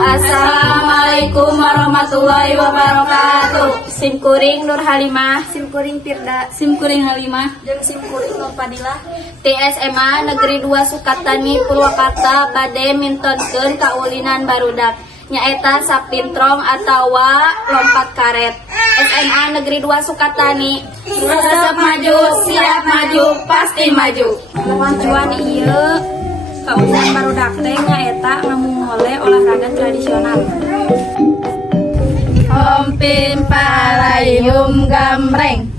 Assalamualaikum warahmatullahi wabarakatuh. Simkuring Nur Halimah, Simkuring Firda, Simkuring Halimah, jeung Simkuring Nur Fadilah. TSMA Negeri 2 Sukatani Purwakarta bade mintonkeun kaulinan barudak nyaeta sapintrong atawa lompat karet. SMA Negeri 2 Sukatani resep maju, siap maju, pasti maju. Tujuan ieu kaulinan barudak teh nyaeta ngamumule olahraga tradisional. Ompin palayum gamreng.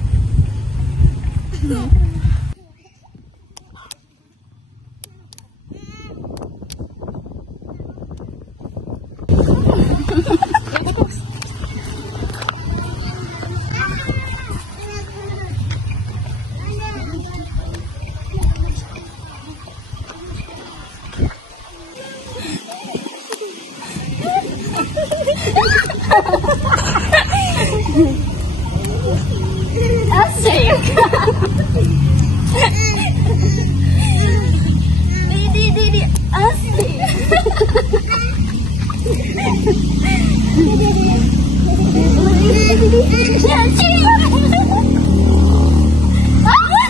Asik. Di asik.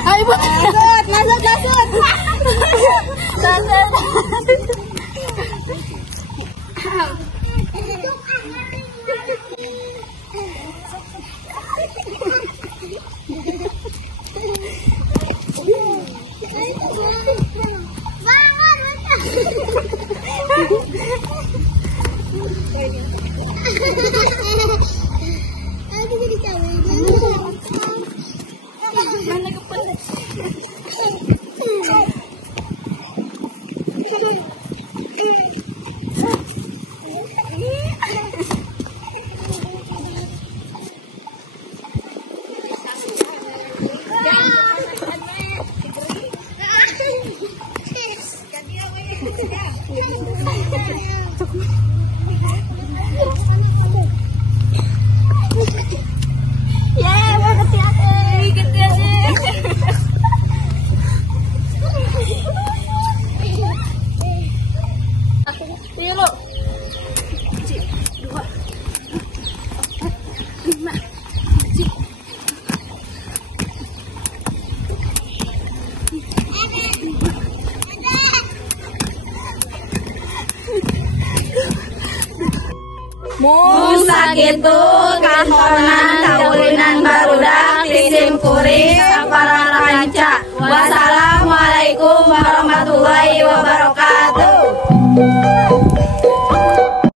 Ayo Mun sakitu kahonan kaulinan barudak Simkuring sapararakanca. Wassalamualaikum warahmatullahi wabarakatuh.